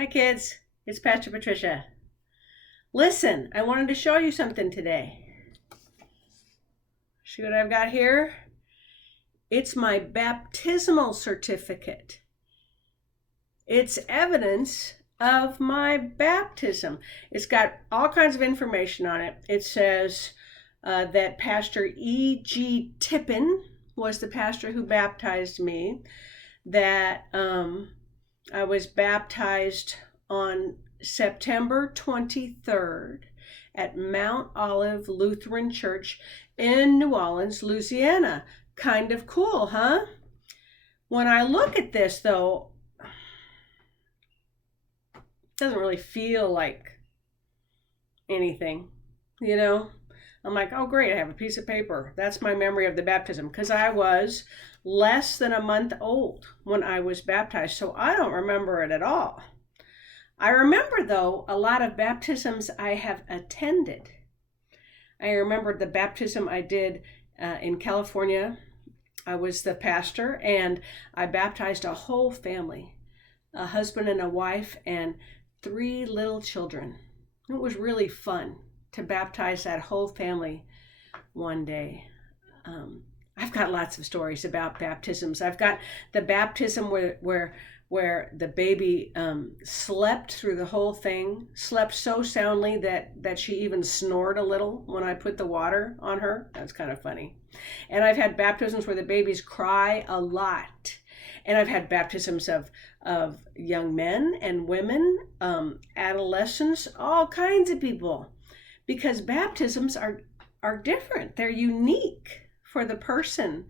Hi kids, it's Pastor Patricia. Listen, I wanted to show you something today. See what I've got here? It's my baptismal certificate. It's evidence of my baptism. It's got all kinds of information on it. It says that Pastor E.G. Tippin was the pastor who baptized me, that I was baptized on September 23rd at Mount Olive Lutheran Church in New Orleans, Louisiana. Kind of cool, huh? When I look at this, though, it doesn't really feel like anything, you know? I'm like, oh, great, I have a piece of paper. That's my memory of the baptism, because I was less than a month old when I was baptized, so I don't remember it at all. I remember, though, a lot of baptisms I have attended. I remember the baptism I did in California. I was the pastor, and I baptized a whole family, a husband and a wife, and 3 little children. It was really fun to baptize that whole family one day. I've got lots of stories about baptisms. I've got the baptism where the baby slept through the whole thing, slept so soundly that she even snored a little when I put the water on her. That's kind of funny. And I've had baptisms where the babies cry a lot. And I've had baptisms of young men and women, adolescents, all kinds of people. Because baptisms are different. They're unique for the person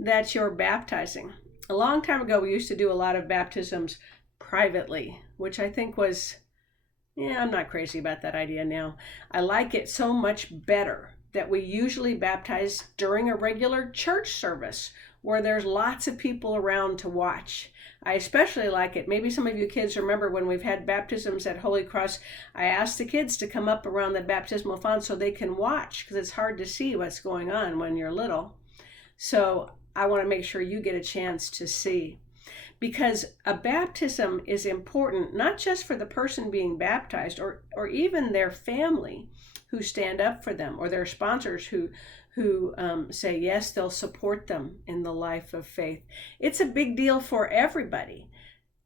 that you're baptizing. A long time ago, we used to do a lot of baptisms privately, which I think was, I'm not crazy about that idea now. I like it so much better that we usually baptize during a regular church service where there's lots of people around to watch. I especially like it. Maybe some of you kids remember when we've had baptisms at Holy Cross, I asked the kids to come up around the baptismal font so they can watch, because it's hard to see what's going on when you're little. So I want to make sure you get a chance to see, because a baptism is important, not just for the person being baptized or even their family who stand up for them, or their sponsors who say yes, they'll support them in the life of faith. It's a big deal for everybody,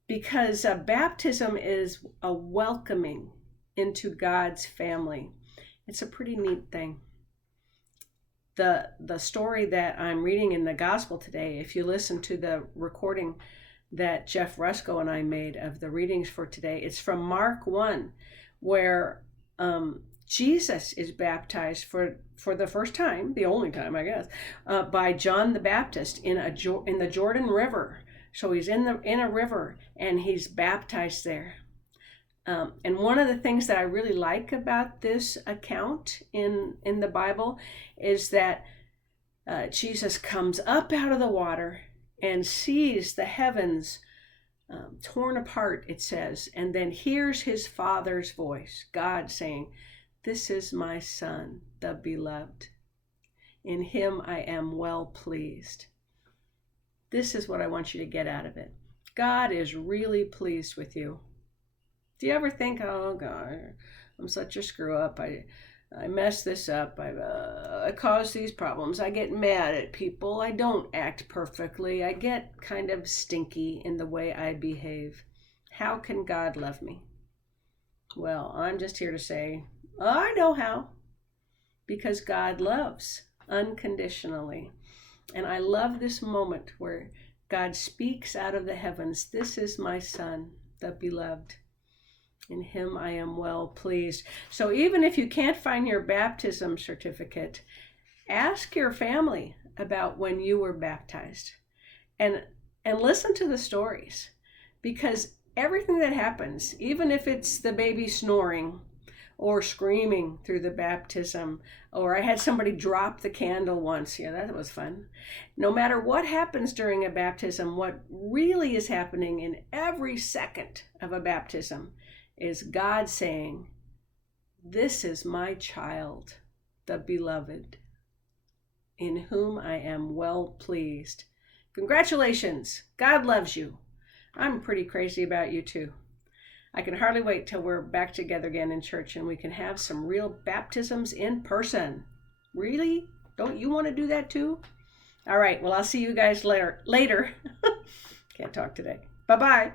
because a baptism is a welcoming into God's family. It's a pretty neat thing. The story that I'm reading in the gospel today, if you listen to the recording that Jeff Rusko and I made of the readings for today, it's from Mark 1, where Jesus is baptized for the first time, the only time, I guess, by John the Baptist in the Jordan River. So he's in a river, and he's baptized there. And one of the things that I really like about this account in the Bible is that Jesus comes up out of the water and sees the heavens torn apart, it says, and then hears his Father's voice, God saying, "This is my Son, the beloved. In him I am well pleased." This is what I want you to get out of it. God is really pleased with you. Do you ever think, oh God, I'm such a screw up. I messed this up. I caused these problems. I get mad at people. I don't act perfectly. I get kind of stinky in the way I behave. How can God love me? Well, I'm just here to say, I know how. Because God loves unconditionally. And I love this moment where God speaks out of the heavens, "This is my Son, the beloved. In him I am well pleased." So even if you can't find your baptism certificate, ask your family about when you were baptized, and listen to the stories, because everything that happens, even if it's the baby snoring or screaming through the baptism, or I had somebody drop the candle once, yeah, that was fun. No matter what happens during a baptism, what really is happening in every second of a baptism is God saying, "This is my child, the beloved, in whom I am well pleased." Congratulations, God loves you. I'm pretty crazy about you too. I can hardly wait till we're back together again in church and we can have some real baptisms in person. Really? Don't you want to do that too? All right. Well, I'll see you guys later. Can't talk today. Bye-bye.